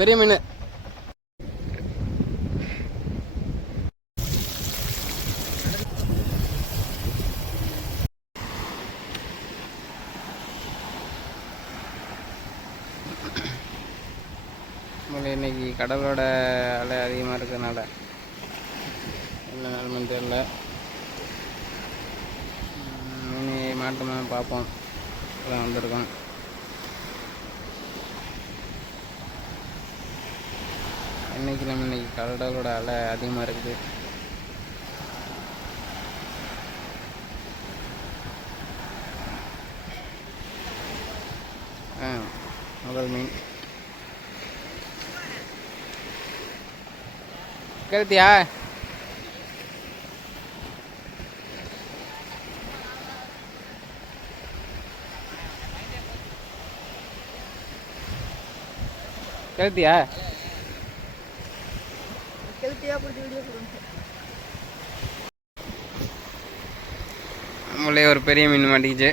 பெரிய மீன். இன்னைக்கு கடலோட அலை அதிகமாக இருக்கிறதுனால என்ன நிலமன்னு தெரியல. மீன் மாட்டோமா பார்ப்போம். அதான் வந்திருக்கோம். இன்னைக்கு கடலோட அலை அதிகமாக இருக்குது. முதல் மீன் கருத்தியா? கருத்தியா? நம்மளே ஒரு பெரிய மீன் மாட்டிக்கிச்சு.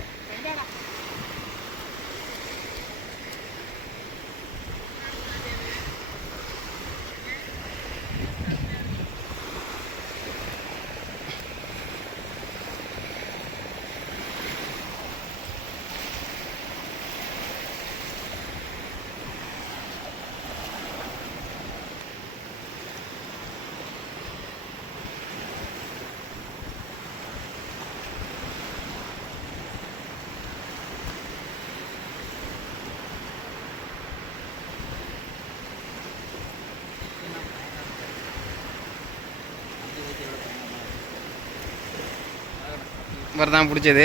தான் பிடிச்சது.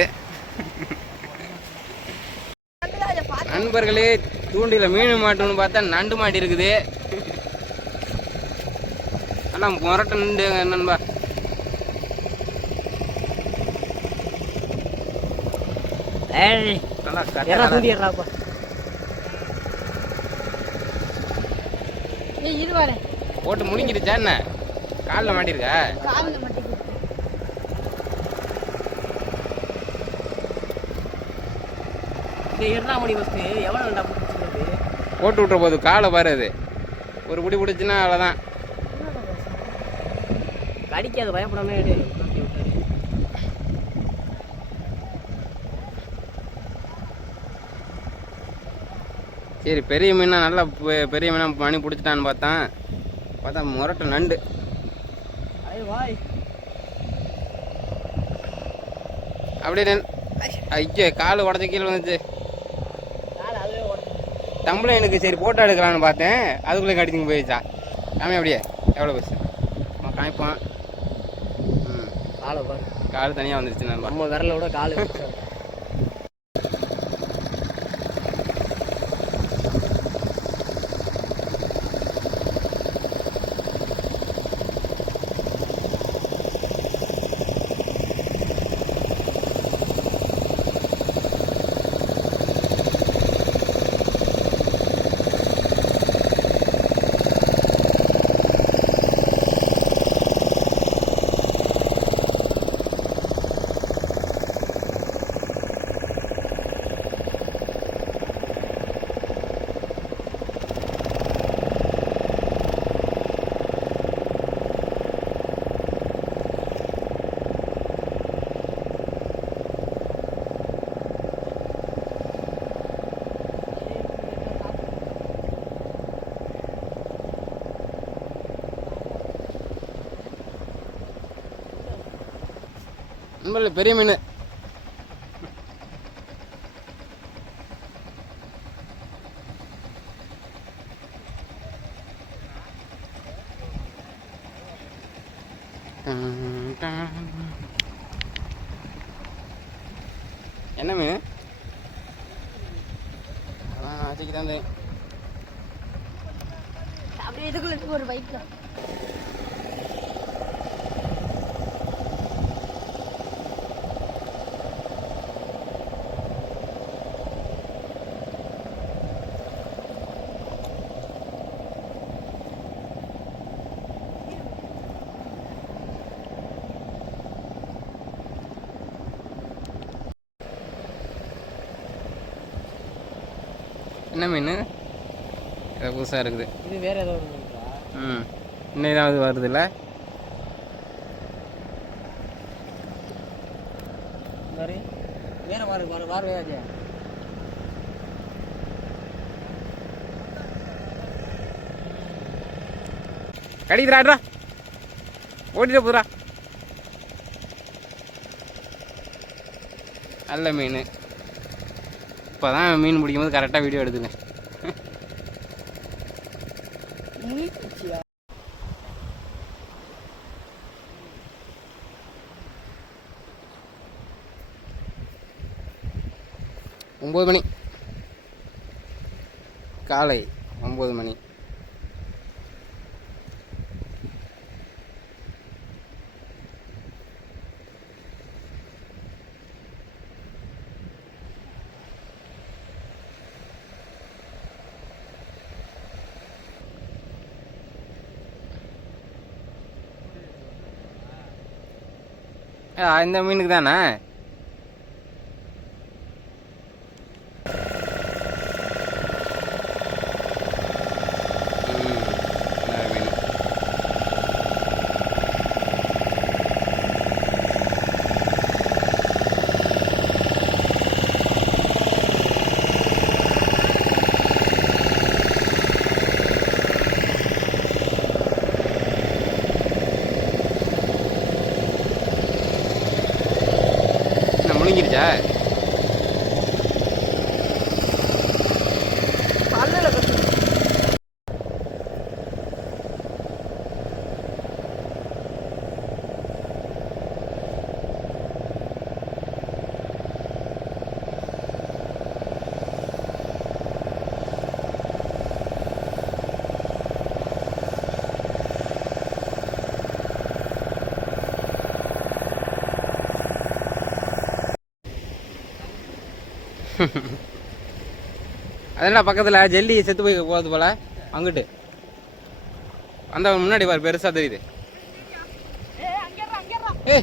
நண்பர்களே, தூண்டில மீன் மாட்டோம்னு பார்த்தா நண்டு மாட்டி இருக்குது. ஆனா முரட்ட நண்டு நண்பா. போட்டு முழுங்கிருச்சா என்ன? காலில் மாட்டிருக்கா? போட்டு விட்டுற போது காலை பாரு. அது ஒரு பிடி பிடிச்சுன்னா அவ்வளோதான். கடிக்காது, பயப்படாம. சரி, பெரிய மீனா நல்லா பெரிய மீனா மணி பிடிச்சிட்டான்னு பார்த்தா முரட்ட நண்டு. அப்படியே ஐயோ, கால் உடச்சி கீழே வந்துச்சு. தம்பளை எனக்கு சரி போட்டோ எடுக்கலான்னு பார்த்தேன், அதுக்குள்ளே கடிச்சிங்க போயிடுச்சா. காமி அப்படியே எவ்வளோ போச்சு காமிப்பான். கால் தனியாக வந்துருச்சு. நம்ம விரல விட கால். பெரிய மீன். என்ன மீன்? ஆச்சுக்குதான் அப்படியே இதுக்குள்ள ஒரு பைக்ல என்ன மீன்? இது புதுசாக இருக்குது. இது வேறு ஏதோ ஒரு மீன்டா? ம், இன்னும் ஏதாவது வருதுல்ல? மாதிரி வேறு வாரு வேஜே கடிக்கிறாட்ரா, ஓட்டிட்டு போதுரா. நல்ல மீன். இப்போ தான் மீன் பிடிக்கும்போது கரெக்டாக வீடியோ எடுத்துங்க. முயற்சியா 9 மணி, காலை 9 மணி. இந்த மீனுக்கு தானே? முழுங்கிருச்சா? பல்லுல கட்டு. அதெல்லாம் பக்கத்தில் ஜல்லி செத்து போய் போகுது போல. அங்கிட்டு அந்த முன்னாடி பாரு, பெருசாக தெரியுது. ஏ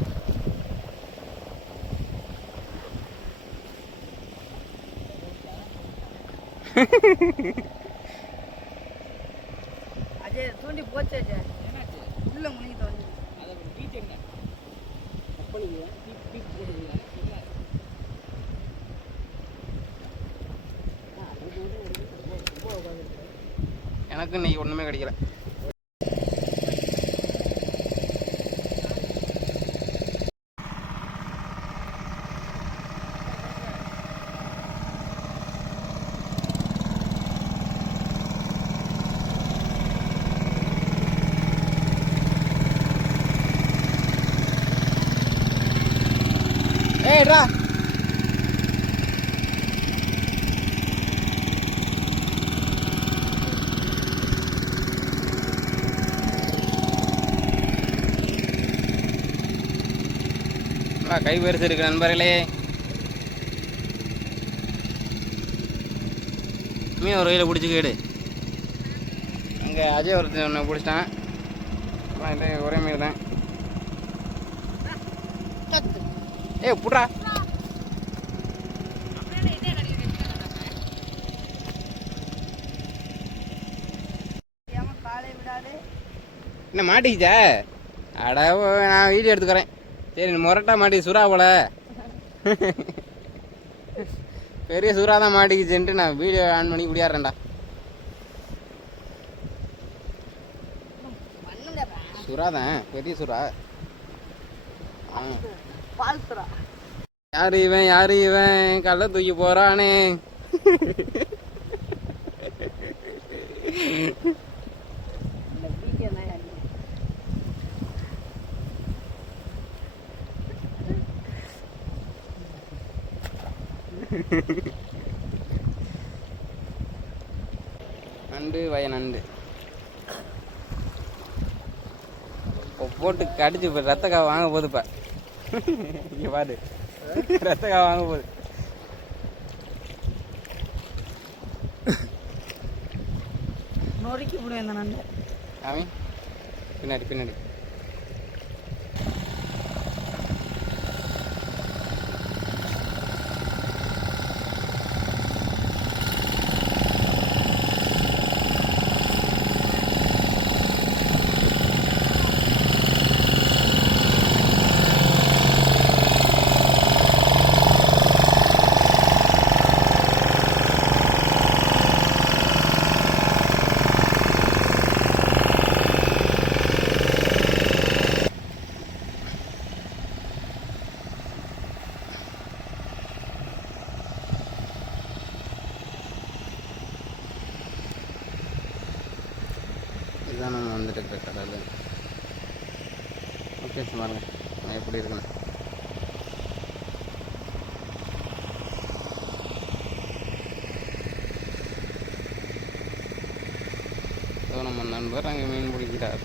அஜய் தூண்டி போச்சு அஜய். உள்ள முழுங்கி தோண்டி. எனக்கு இன்னைக்கு ஒன்றுமே கிடைக்கல. ஏய்டா, கை பெருசு இருக்கு நண்பர்களே. மீன் ஒரு கையில் பிடிச்சி கேடு. அங்கே அஜய் ஒருத்தர் ஒன்று பிடிச்சிட்டான். இது ஒரே மீன் தான். ஏ புட்றா, என்ன மாட்டிக்கிச்சா? அட நான் வீடியோ எடுத்துக்கிறேன். சரி, முரட்டா மாட்டி சுறா போல. பெரிய சுறா தான் மாட்டிக்கிச்சுன்ட்டு நான் வீடியோ ஆன் பண்ணி குடியாடுறேன்டா. சுறா தான், பெரிய சுறா. யாரு இவன், யாரு இவன், கல்ல தூக்கி போறானே. நண்டு வய நண்டு போட்டு கடிச்சு இப்போ ரத்தக்காய் வாங்க போகுது. இப்போ இங்கே பாரு, ரத்தக்காய் வாங்க போகுது. நொறுக்கி விடுவேன் இந்த நண்டு. ஆமி பின்னாடி பின்னாடி. வந்துட்டு இருக்க கடல். ஓகே பாருங்க நான் எப்படி இருக்குன்னு. ஸோ நம்ம நண்பர் அங்கே மீன் பிடிக்கிறார்.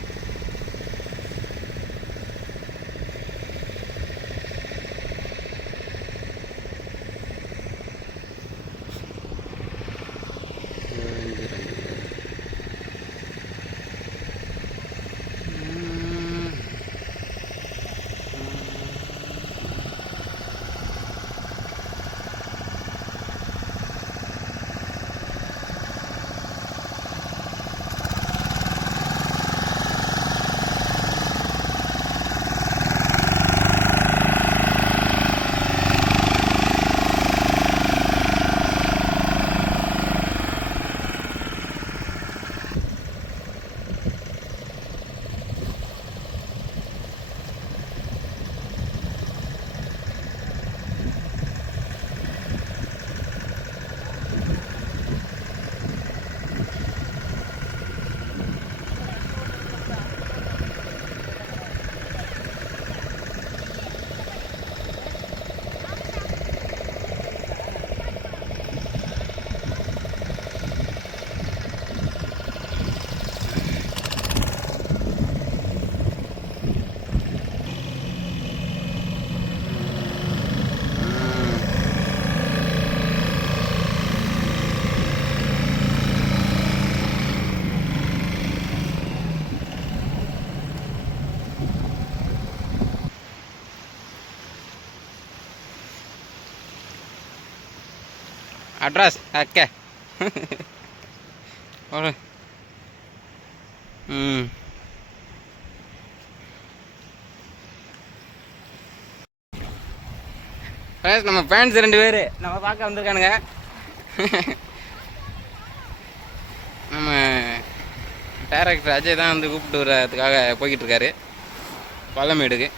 அட்ரஸ் அக்கே ஒரு நம்ம ஃபேன்ஸ் 2 பேர் நம்ம பார்க்க வந்திருக்கானுங்க. நம்ம டைரக்டர் அஜய் தான் வந்து கூப்பிட்டு வரதுக்காக போய்கிட்டு இருக்காரு பழமேடுக்கு.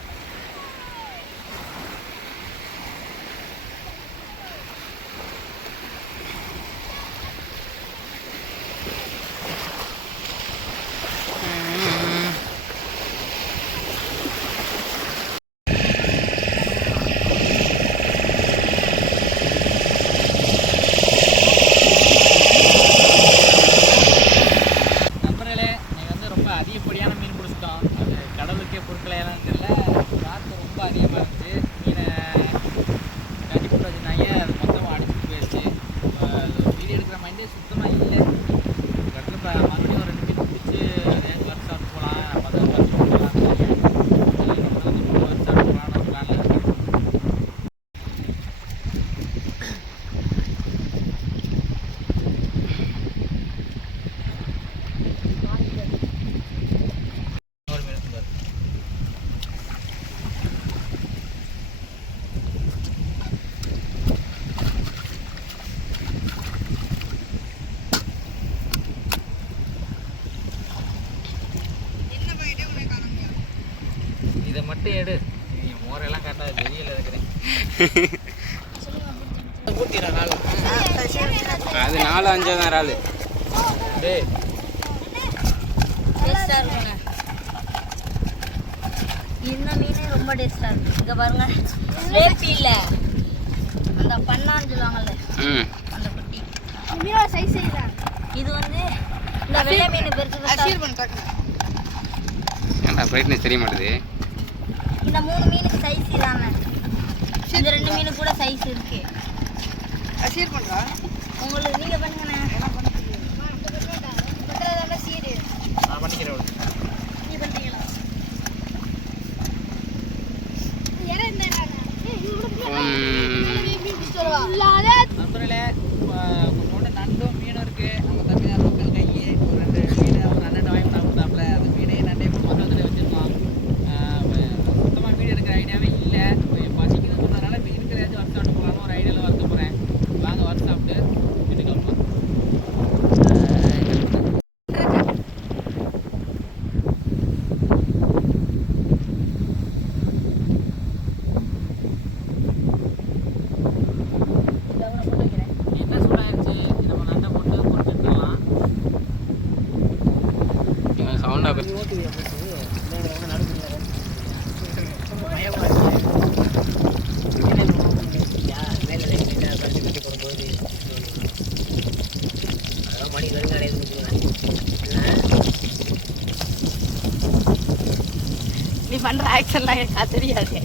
அதிகப்படியான மீன் பிடிச்சிட்டோம். அது கடலுக்கே பொருட்களையெல்லாம் தெரியல. காற்று ரொம்ப அதிகமாக இருந்துச்சு. மீனை கட்டி போட்டு வச்சுருந்தாங்க. அது மொத்தமாக அடிச்சுட்டு போயிடுச்சு. வீடியோ எடுக்கிற மைண்டே சுத்தமாக இல்லை. இடத்துல மறுபடியும் ஒரு 2 மீன் பிடிச்சி ஏன் ஒர்க் ஷாப் போகலாம், அப்போ தான் ஒர்க் ஷாப் போகலாம், ஒர்க் ஷாப் போகலான்னு பிளானில் இருக்கு. இதை மட்டும் எடு. நீ மோரெல்லாம் காட்டாது, வெளியில் இருக்கிறேன். அது 4-5 தான் இறால். இந்த மீனே ரொம்ப டேஸ்டாக இருக்குது. இங்கே பாருங்க, ஸ்லேப்பி இல்லை, அந்த பண்ணான்னு சொல்லுவாங்கல்ல அந்த குட்டி மீனோட சைஸ் தான். இது வந்து இந்த வெள்ளை மீன் பெருசு. ஏன்டா பிரைட்னஸ் தெரிய மாட்டேது. இந்த 3 மீனுக்கு சைஸ் இல்லாம இந்த 2 மீனு கூட சைஸ் இருக்கு. ஷேர் பண்றா உங்களுக்கு நீங்க பண்ணுங்க. நான் பண்ண தெரியும். பக்கத்துல சீடு நான் பண்ணிக்கிறேன். நீ பண்றீங்களா? யாரே என்னடா நண்பர்களே, உங்களோட நண்டும் மீனும் இருக்கு. நம்ம தமிழ்நாடு மக்கள் கை ஒரு 2 மீன் ஒரு அண்ணன் வாங்கி கொடுத்தாப்புல. அந்த மீனையும் நண்டே மொத்தத்தில் வச்சுருக்கோம். மொத்தமாக மீன் எடுக்கிற ஐடியாவே இல்லை. பசிக்குதுன்னு சொன்னதுனால இப்போ இருக்கிறதாச்சும் ஒர்க் சாப்பிட்டு போகலான்னு ஒரு ஐடியாவில் வரத்து போகிறேன். வாங்க ஒர்க் சாப்பிட்டு வீட்டுக்கு கிளம்புவோம். ஆக்ஷன்லாம் எனக்கு தெரியாது.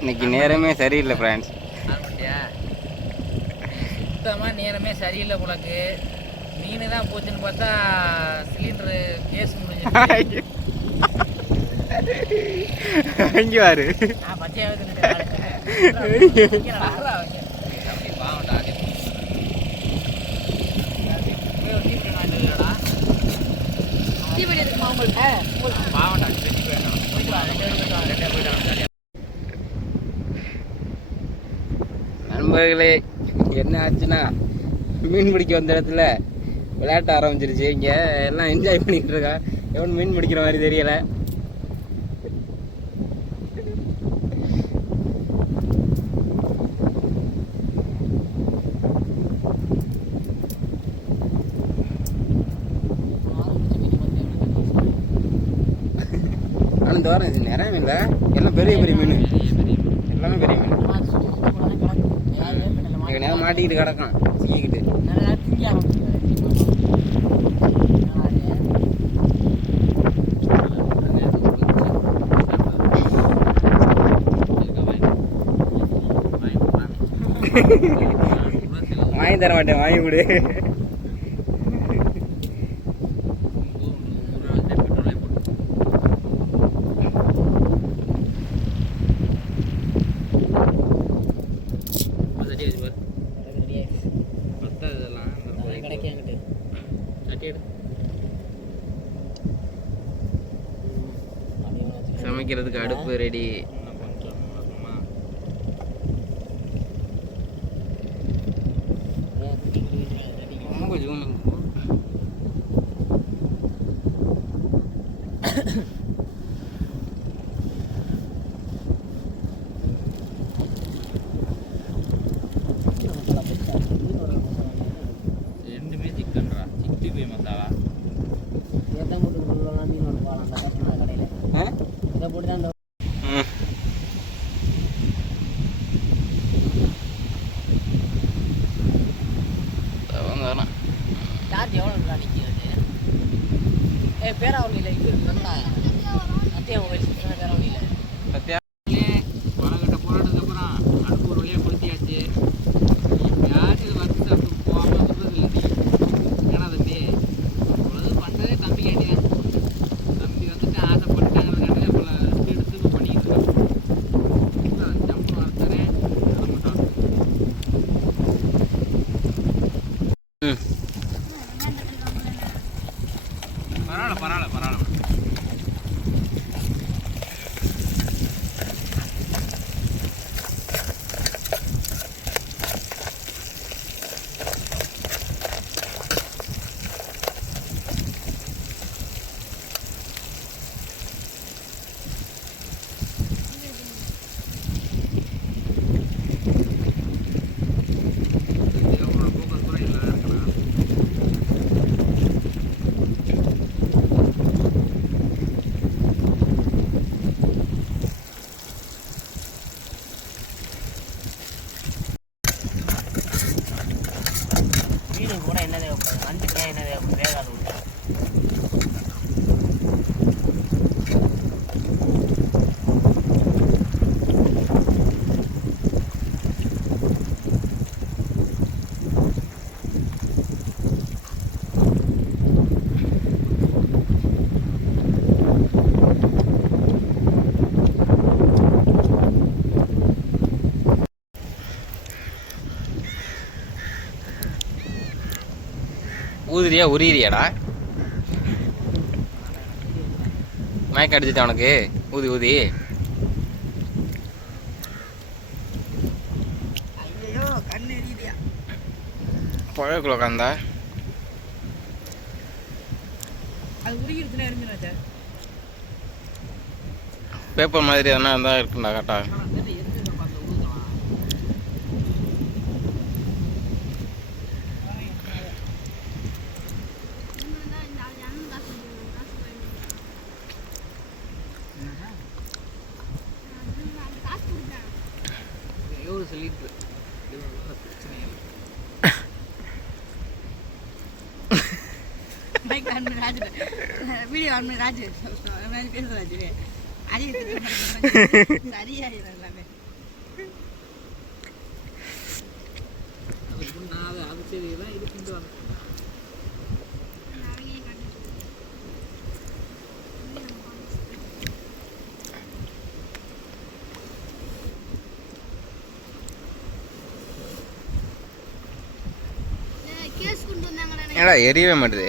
இன்னைக்கு நேரமே சரியில்லை ஃப்ரெண்ட்ஸ். சுத்தமாக நேரமே சரியில்லை உனக்கு. மீன் தான் போச்சுன்னு பார்த்தா சிலிண்டரு கேஸ் முடிஞ்சு அங்கே வாரு. நண்பர்களே, என்ன ஆச்சுன்னா மீன் பிடிக்க வந்த இடத்துல விளையாட்ட ஆரம்பிச்சிருச்சு. இங்கே எல்லாம் என்ஜாய் பண்ணிட்டு இருக்கா. எவன் மீன் பிடிக்கிற மாதிரி தெரியலை. ஆனால் இந்த வாரம் நிறைய மீன் இல்லை, எல்லாம் பெரிய பெரிய மீன், எல்லாமே பெரிய மீன். எங்கள் நேரம் மாட்டிக்கிட்டு கிடக்கும் சிக்கிக்கிட்டு. வாங்கி தர மாட்டேன், வாங்கி விடு. சமைக்கிறதுக்கு அடுப்பு ரெடி. ரெண்டுமே சிக்கன்ரா, 65 மசாலா. சார்ஜ் எவ்வளோ நிற்கிறது? பேராவளியில் இது இருக்குன்னா சத்தியா மொபைல் பேராவளியில் சத்தியா உலகிட்ட போராட்டத்துக்கப்புறம் அடுப்பு ஒரு வழியாக கொளுத்தியாச்சு. யாரும் இது வந்து சாப்பிட்டு போகாமல் சொல்கிறது இல்லை. நீ ஏன்னா தம்பி அவ்வளவு பண்ணுறதே தம்பி கேட்டேன். தம்பி வந்துட்டு ஆசைப்பட்டுட்டாங்கிறதுக்காக இவ்வளோ எடுத்து பண்ணிக்கிட்டு இருக்கேன். ஜம்பு வளர்த்துறேன் அதை மட்டும். பரவாயில்ல பரவாயில்ல பரவாயில்ல. கூட என்ன தேவைப்படுது? மஞ்சள் என்ன தேவைப்படுது? வேகாது விட்டு ஊதுறியா உரியிறியாடா? மயக்கம் அடிச்சுட்டா உனக்கு ஊதி ஊதி? பழக்குள்ள உட்காந்தா பேப்பர் மாதிரி எதனா இருந்தால் இருக்குண்டா கரெக்டா. வீடியோ ஆன் பண்ணி ராஜு பேச ராஜு சரியா எல்லாமே அது சரி தான் இது கொண்டு வரேன். கேஸ் கொண்டு வந்தாங்கடா ஏடா எரியவே மாட்டுது.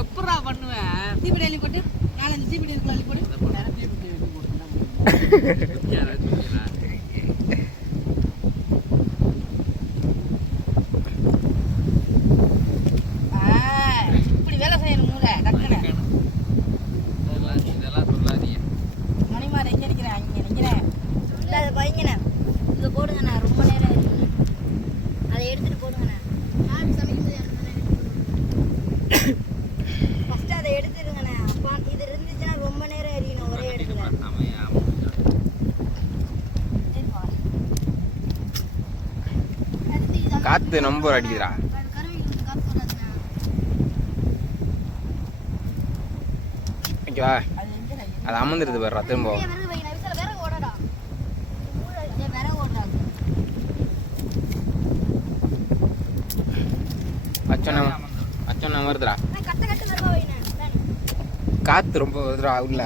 எப்படா பண்ணுவேன் தீபிடி அள்ளி போட்டு 4-5 தீபிடி அள்ளி போட்டு இப்படி வேலை செய்யணும் மூளை டக்குனு. இதெல்லாம் சொல்லாதீங்க. மணிமார் எங்க நிக்கிறேன்? அங்க நிக்கிறேன். இல்ல அதை வைங்கண்ணே, இதை போடுங்கண்ணே. ரொம்ப நேரம் இருக்குண்ணே, அதை எடுத்துட்டு போடுங்கண்ணே. ஃபர்ஸ்ட் அதை எடுத்துருங்கண்ணே. அப்பா இது இருந்துச்சுன்னா ரொம்ப நேரம் எரியணும் ஒரே இடத்துல. காத்து நம்பர் அடிக்குதுடா. ஓகேவா? அது அமர்ந்துருது பாரு திரும்ப. அச்சோன்னா வருதுடா. காத்து ரொம்ப வருதுடா உள்ள.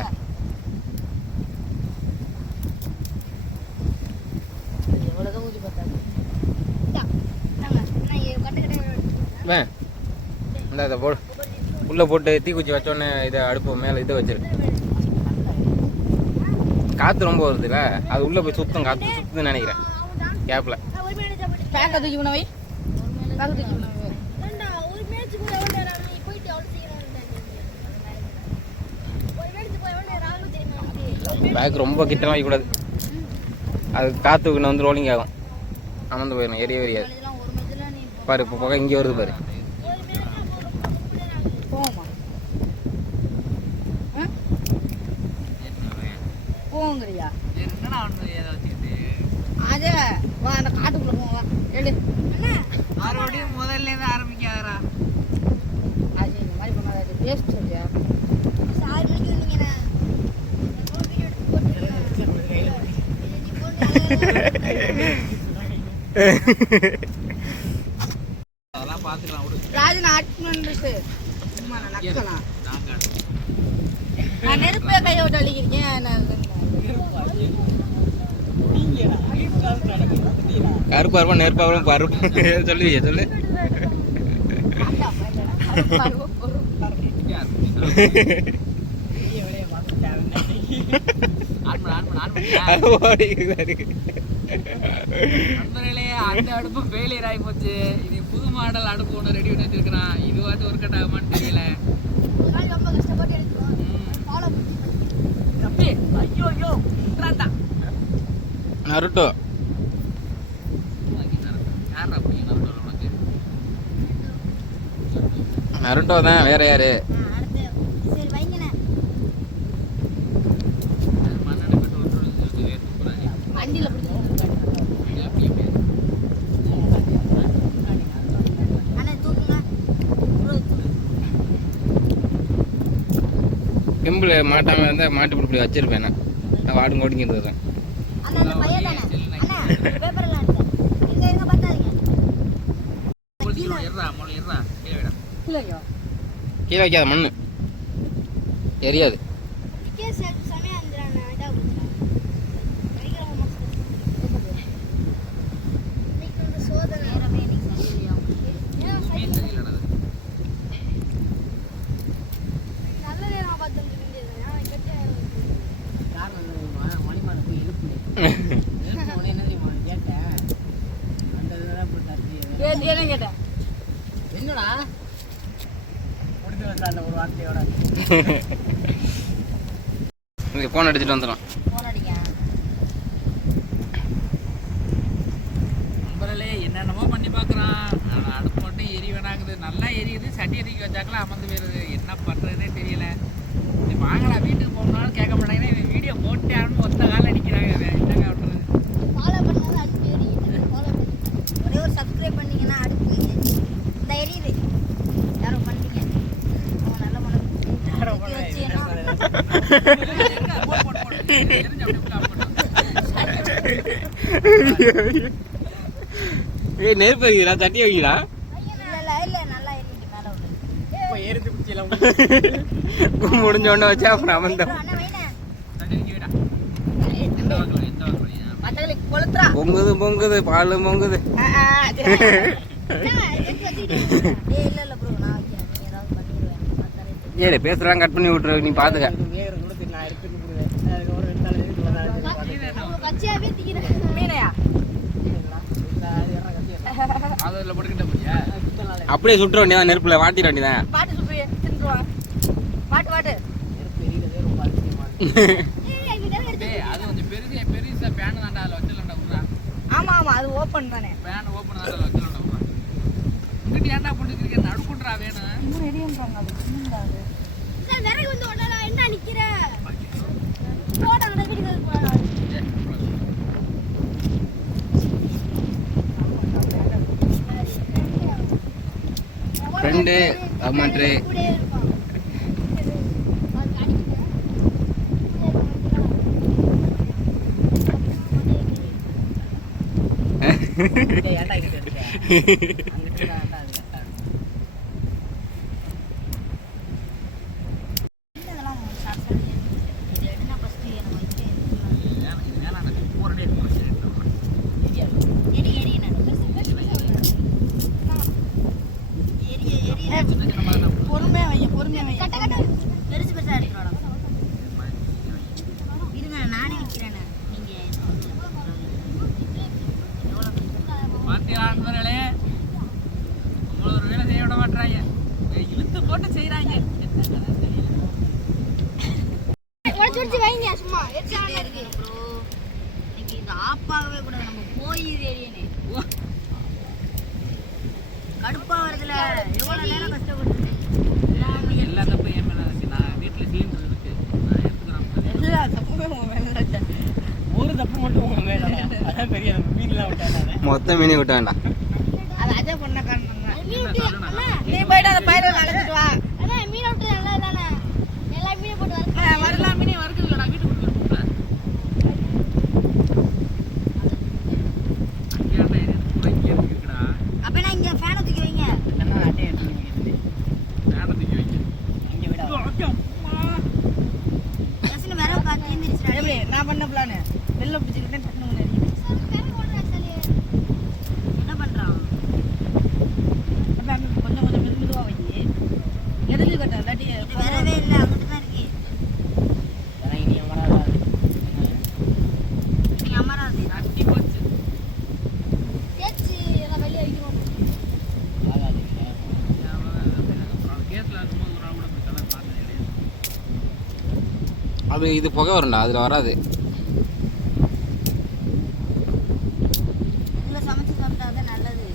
இந்த இதை போடு, உள்ள போட்டு தீக்குச்சி வச்சோடனே இதை அடுப்பு மேலே இதை வச்சிரு. காற்று ரொம்ப வருதுல்ல, அது உள்ளே போய் சுத்தம் காற்று சுத்துதுன்னு நினைக்கிறேன் கேப்பில். பேக்கை தூக்கி பண்ண வை. பேக்கை தூக்கி பண்ண வை. பேக் ரொம்ப கிட்டலாம் வைக்கக்கூடாது, அது காற்று வந்து ரோலிங் ஆகும், அமர்ந்து போயிடும், எரிய எரியாது. பாரு இப்போ புகை இங்கே வருது பாரு. போங்கறியா என்னடா ஒன்று ஏதோ வச்சுக்கிட்டு அதே வா, அந்த காட்டுக்குள்ள போவா. எடு அண்ணா, மறுபடியும் முதல்ல இருந்து ஆரம்பிக்காதடா. அது இந்த மாதிரி பண்ணாத, வேஸ்ட் சொல்லியா. 6 மணிக்கு வந்தீங்கண்ணா, வீடியோ எடுத்து போட்டுருக்கேன். அதெல்லாம் பார்த்துக்கலாம் விடு. ராஜன் ஆட்மெண்ட்டு சும்மா நக்கலாம். நான் நான் நெருப்பை கையை விட்டு அழிக்கிறேன். கருப்பு அருப்பா நெருப்பா பருப்பு சொல்லுவிய சொல்லு. நண்பர்களே, அந்த அடுப்பு ஃபெயிலியர் ஆகி போச்சு. இது புது மாடல் அடுப்பு ஒன்று ரெடி பண்ணி வச்சிருக்கிறான். இது வாட்டு ஒர்க் அவுட் ஆகுமான்னு தெரியல. ரொம்ப கஷ்டப்பட்டு எடுத்துருவோம். ஐயோ ஐயோ நருட்டோ நருட்டோ தான், வேற யாரு? சரி வைங்கண்ணே. வண்டியில அண்ணே தூக்குங்க. கெம்பில் மாட்டாம இருந்தால் மாட்டு இப்படி வச்சிருப்பேன். நான் வாடும் கோடிங்க இருந்தேன். அண்ணா அந்த பையன் தானே அண்ணா, பேப்பர் எல்லாம் இருக்கு. எங்க பார்த்தாதீங்க. கீழே வைக்காத, மண்ணு எரியாது. சமயம் வந்துடுறாண்ணா, இதாக கொடுத்துட்டான். சோதனை நல்ல நேரம் பார்த்து மணிமான் போய் எழுப்பு என்ன தெரியுமா கேட்டேன். அந்த இதெல்லாம் போட்டு என்ன கேட்டேன்? என்னடா முடிஞ்சு வந்தா அந்த ஒரு வார்த்தையோட ஃபோன் அடிச்சுட்டு வந்துடும். போன் அடிக்க நண்பர்களே, என்னென்னமோ பண்ணி பார்க்குறான். அடுப்பு மட்டும் எரி வேணாங்குது. அது நல்லா எரியுது, சட்டியை தூக்கி வச்சாக்கலாம் அமர்ந்து போயிருது. என்ன பண்ணுறதுனே தெரியல. சரி வாங்கடா வீட்டுக்கு போகணும்னாலும் கேட்க மாட்டாங்கன்னா இவன் வீடியோ போட்டே ஆகணும் ஒத்த காலில் அடிக்கிறாங்க. என்னங்க பண்ணுறது? ஃபாலோ பண்ணாலும் அடுப்பு எரியுது. ஃபாலோ பண்ணி ஒரே ஒரு சப்ஸ்கிரைப் பண்ணீங்கன்னா அடுப்பு இந்த எரியுது. யாரோ பண்ணீங்க நல்ல மனம் வச்சு ஏய் நெருப்பு வைக்கிறா, தட்டி வைக்கிறா. இல்ல நல்லா எரியுது மேல உள்ள. இப்போ எரிஞ்சு பிடிச்சலாம் முடிஞ்ச உடனே வச்சா அப்புறம் அமர்ந்தோம். அண்ணா வைனா தட்டி விடா. எந்த வாங்கலாம் எந்த வாங்கலாம்? மத்தவங்க கொளுத்துறா. பொங்குது பொங்குது, பால் பொங்குது. இல்ல ப்ரோ நான் வைக்கிறேன். நீங்க ஏதாவது பண்ணிடுவேன். ஏய் பேசுறான், கட் பண்ணி விட்டுரு, நீ பாத்துக்க. பச்சையாவே திக்கிறேன். மீனையா? அதில் போட்டுக்கிட்ட முடியா? அப்படியே சுட்டுற வேண்டியதான், நெருப்புல வாட்டிட வேண்டியதான். பாட்டு சுப்பியே தின்றுவான். பாட்டு அது கொஞ்சம் பெருசா பேன் தாண்டா அதில் வச்சிடலாம்டா விட்றா. ஆமா அது ஓபன் தானே. பேன் ஓப்பன் தான் அதில் வச்சிடலாம்டா விட்றா. இங்கிட்டு ஏன்டா போட்டுக்கிறீங்க? நடுக்குன்றா வேணும். இன்னும் ரெடின்றாங்க அது சின்னதாது. சார் விறகு வந்து ஓடல என்ன நிக்கிற? போடாங்கடா வீட்டுக்கு போடா. ஃப்ரெண்டு அம்மாட்ரு பொறுமையா பெருசு பெருசா எடுத்துடா. இருங்க நானே வைக்கிறேன். நீங்க பாத்தியா நண்பர்களே, உங்களை ஒரு வேலை செய்ய விட மாட்டாங்க, இழுத்து போட்டு செய்யறாங்க. வைங்க சும்மா இருக்கு ப்ரோ. இன்னைக்கு இது ஆப்பாகவே கூடாது. நம்ம போய் ஏரியனே கடுப்பா வருதுல. எவ்வளவு நேரம் கஷ்டப்பட்டு எல்லா தப்பும் என் மேல இருக்கு. நான் வீட்டுல சிலிண்டர் இருக்கு, நான் எடுத்துக்கிறேன். எல்லா தப்புமே உங்க மேல. ஒரு தப்பு மட்டும் உங்க மேல, அதான் பெரிய மீன்லாம் விட்டாங்க. மொத்த மீனி விட்ட வேண்டாம். அது அஜய் பண்ண காரணம் தான். நீ போயிட்டு அந்த பயிரை அழைச்சிட்டு வா. அண்ணா மீன் விட்டு நல்லா தானே எல்லா மீனை போட்டு வரலாம். மீனே வறுக்குதுல, நான் வீட்டுக்கு கொடுக்குறேன். இருக்குடா. அப்ப நான் இங்க ஃபேனை தூக்கி வைங்க. என்ன அட்டை எடுத்து வைக்கிறது? ஃபேனை தூக்கி வைக்க இங்க விட. எஸ்ன வேற காத்தி இருந்துச்சு. எப்படி நான் பண்ண பிளான் வெல்ல பிடிச்சிக்கிட்டே டக்குனு முன்னாடி என்ன பண்றான்? அப்ப கொஞ்சம் மெதுவா வை. எதுக்கு கட்ட இல்லாட்டி வரவே இல்ல. அங்கிட்டு தான் இருக்கு. இனி அமராது. நீ அமராது அட்டி போச்சு. தேச்சி எல்லாம் வெளிய வைக்கணும். கேஸ்ல இருக்கும்போது ஒரு ஆள் கூட போய் கலர் பார்த்தது கிடையாது. அது இது புகை வரும்டா, அதுல வராது. இதுல சமைச்சு சாப்பிட்டாதான் நல்லது.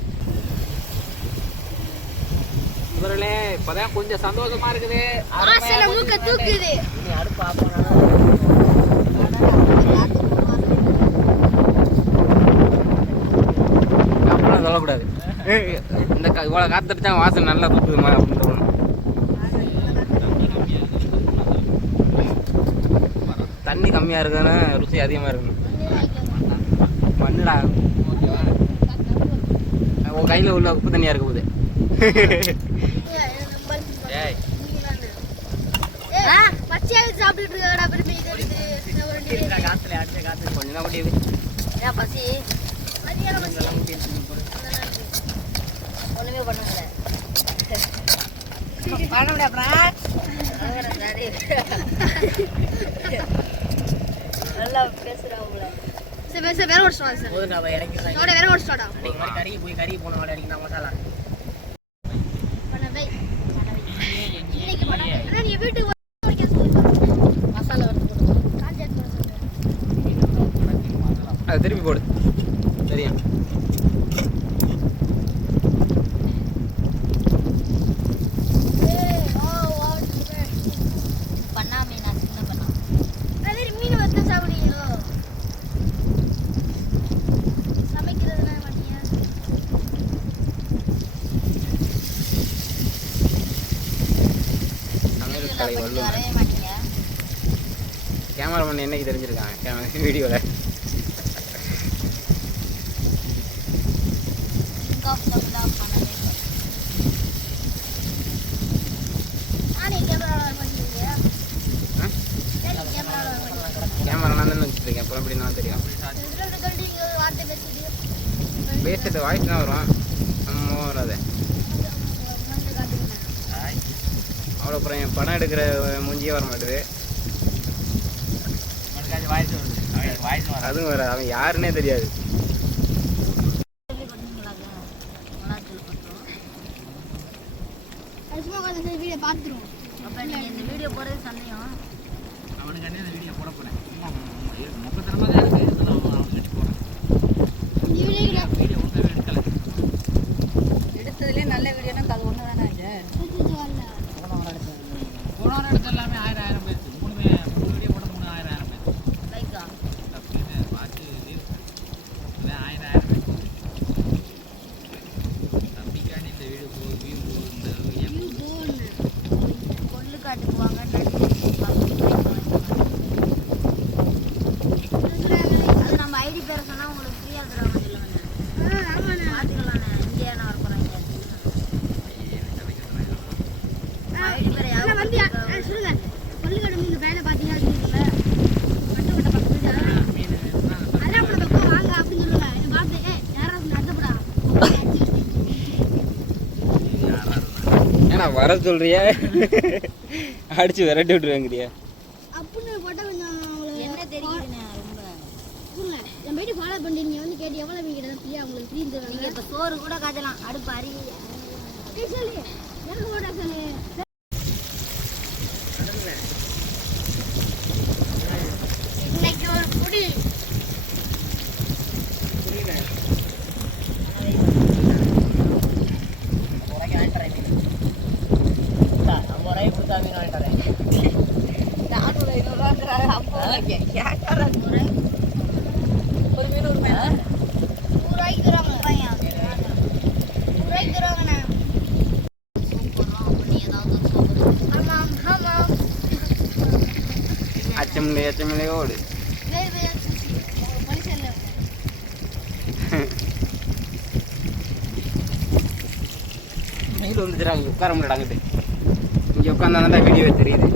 இவர்களே இப்பதான் கொஞ்சம் சந்தோஷமா இருக்குது. ஆசைல மூக்க தூக்குது. இனி அடுப்பு ஆஃப் பண்ணா அப்படிலாம் சொல்லக்கூடாது. இந்த இவ்வளோ காத்தடிச்சா வாசனை நல்லா தூக்குதுமா அப்படின்னு தோணும். தண்ணி கம்மியாக இருக்குதுன்னா ருசி அதிகமாக இருக்கணும். பண்ணுடா உன் கையில் உள்ள உப்பு தண்ணியாக இருக்க போகுது. ஏய் பச்சையாவே சாப்பிட்டுட்டு இருக்கடா. காத்துல அடிச்ச காத்து கொஞ்சம் தான் முடியுது. ஏன் பசி மதியான பசி ஒண்ணுமே பண்ணல. பண்ண நல்லா பேசுறா உங்கள. சரி வேற ஒரு ஸ்டார்ட் சார். போதுடா பை இறங்கிடுறேன். சோட வேற ஒரு ஸ்டார்ட். அன்னைக்கு மாதிரி கறி போன வாட அடிக்கணும் மசாலா. பண்ணவே இன்னைக்கு பண்ண. அண்ணா நீ வீட்டுக்கு வரைக்க சொல்லு. மசாலா வறுத்து போடு. காஞ்சட் போட சொல்லு. அது திருப்பி போடு. சரியா கலை வல்லுநர். வரவே மாட்டீங்க. கேமராமேன் என்னைக்கு தெரிஞ்சிருக்காங்க வீடியோவில். கேமரா நான் தானே வச்சுருக்கேன். அப்புறம் எப்படி நான் தெரியும் பேசிட்டு வாய்ஸ் தான் வரும், நம்ம வராது. அவ்வளோ அப்புறம் என் படம் எடுக்கிற மூஞ்சியே வர மாட்டுது. அதுவும் வராது, அவன் யாருன்னே தெரியாது. பார்த்துருவோம். அப்போ நீங்கள் இந்த வீடியோ போடுறது சந்தேகம். அவனுக்காண்டி அந்த வீடியோ போட போகிறேன். மொக்கத்தனமாக தான் இருக்குது. அவன் கட்டி போகிறேன். வீடியோ ஒன்றாவே எடுக்கலை. எடுத்ததுலேயே நல்ல வீடியோனா அது ஒன்று தானே. போன வாரம் எடுத்த எல்லாமே 1000 பேருக்கு. 3 வீடியோ போட்ட 3000 பேர் லைக்கா அப்படின்னு பார்த்து 1000 பேர் தம்பிக்காண்டி இந்த வீடியோ வியூ கொள்ளு காட்டுக்குவாங்க. அது நம்ம ஐடி பேரை சொன்னால் உங்களுக்கு ஃப்ரீயாக தருவாங்க சொல்லுவாங்க. பார்த்துக்கலாண்ணே. இந்தியானா வர போகிறாங்க. ஐடி பேரை யாரும் சொல்லுங்க. கொள்ளுக்கடை மீன் வேலை பார்த்தீங்கன்னா வாங்க அப்படின்னு சொல்லுங்க. பார்த்து யாராவது நடத்தப்படா ஏன்னா வர சொல்றியா அடிச்சு விரட்டி விட்டுருவேங்கிறியா அப்படின்னு போட்டா கொஞ்சம் என்ன தெரியுதுண்ணே. ரொம்ப என் போயிட்டு ஃபாலோ பண்ணி நீங்கள் வந்து கேட்டு எவ்வளோ வீடு ஃப்ரீயாக உங்களுக்கு ஃப்ரீ தருவாங்க. நீங்கள் இப்போ சோறு கூட காய்ச்சலாம். அடுப்பு அறிவு சொல்லி எனக்கு போட்டா சொல்லி இன்னைக்கு ஒரு குடி அச்சமில்லை ஓடு. மெயில் வந்துச்சுறாங்க. உட்கார முடியாடாங்கிட்டு இங்கே உட்காந்தா தான் வீடியோ தெரியுது.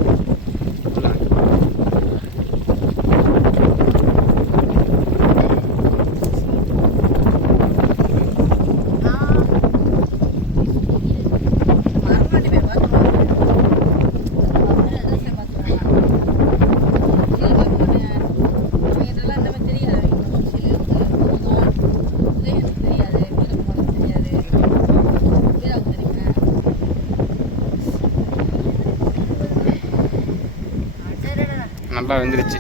நல்லா வந்துருச்சு.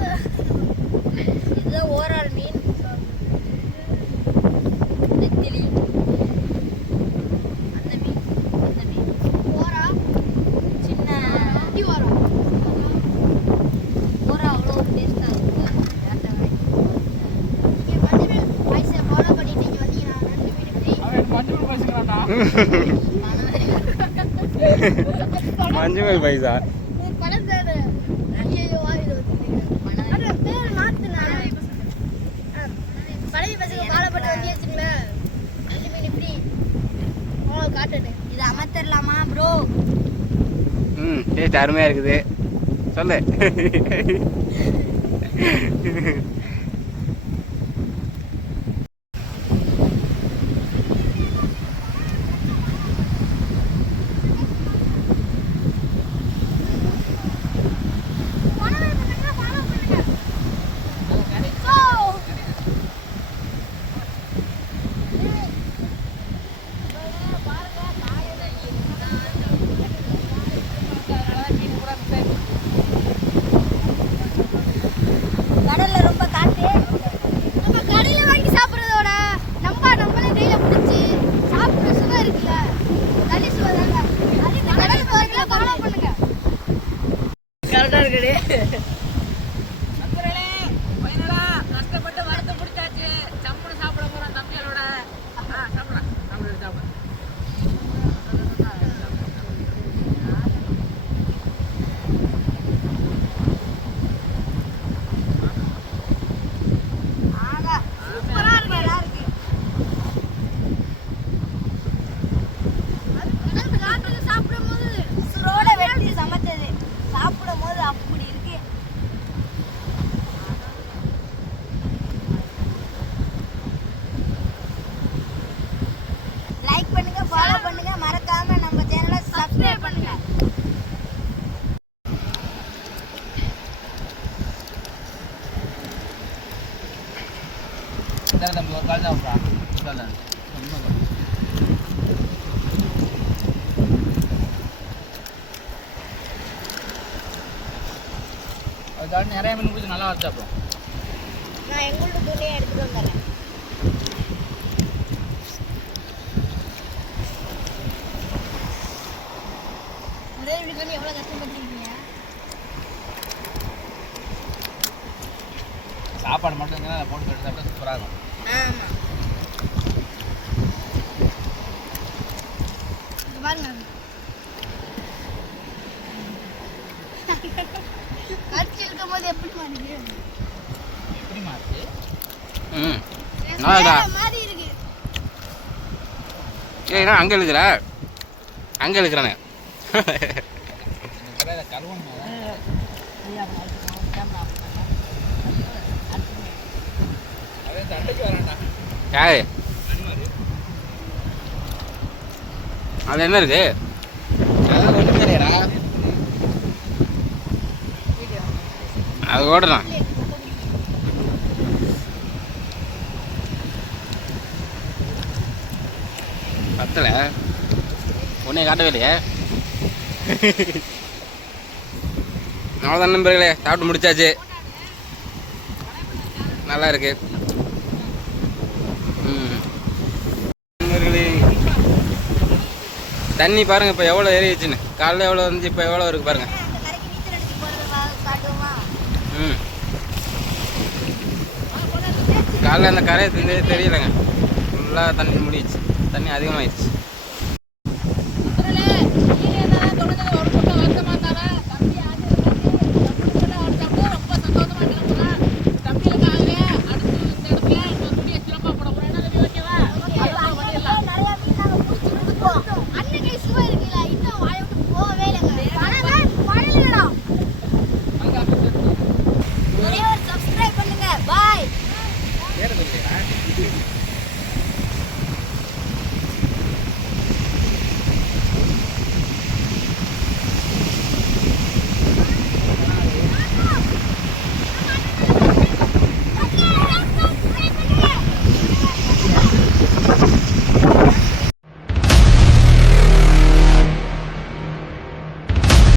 இதுதான் ஓரால் மீன். நெத்திலி அந்த மீன் ஓரா சின்ன ஓரா ஓரா அவ்வளோ ஒரு டேஸ்ட்டாக இருக்கும். வயசை ஃபாலோ பண்ணிட்டு வந்தீங்கன்னா 2 மீன் ஃப்ரீ. மஞ்சுமல் பைசா இது அமர்த்தலாமா ப்ரோ? டேஸ்ட் அருமையாக இருக்குது. சொல்லு. கடல்ல ரொம்ப இதாட்டி நிறைய மீன் பிடிச்சி நல்லா வச்சு சாப்பிடும். நான் எங்கள்ட்ட துணியை எடுத்துட்டு வந்துடுறேன். ஒரே வீட்டுக்கு எவ்வளோ கஷ்டப்பட்டுருக்கீங்க. சாப்பாடு மட்டும் இருந்தால் அதை போட்டு எடுத்து சாப்பிட்டா சூப்பராக இருக்கும். ஆமாம். பாருங்க கடிச்சு இருக்கும் போது எப்படி மாறிது? எப்படி மாறிச்சு? மாறி இருக்கு. ஏன்னா அங்கே இருக்கிற அங்கே இருக்கிறானே கருவம் அதே சண்டைக்கு வரான்டா. யாரு அது என்ன இருக்கு? அதான் ஒன்றும் தெரியடா. அது ஓடலாம். பத்தல ஒன்னே காட்டவே இல்லையே. அவ்வளோதான் நண்பர்களே, சாப்பிட்டு முடிச்சாச்சு. நல்லா இருக்கு. நண்பர்களே, தண்ணி பாருங்க இப்போ எவ்வளோ ஏறிடுச்சுன்னு. காலைல எவ்வளோ வந்துச்சு, இப்போ எவ்வளோ இருக்கு பாருங்க. காலைல அந்த கரையை தெரியலைங்க. ஃபுல்லாக தண்ணி முடிச்சு, தண்ணி அதிகமாகிடுச்சு. சப்ஸ்கிரைப் பண்ணுங்க. பாய். வேறு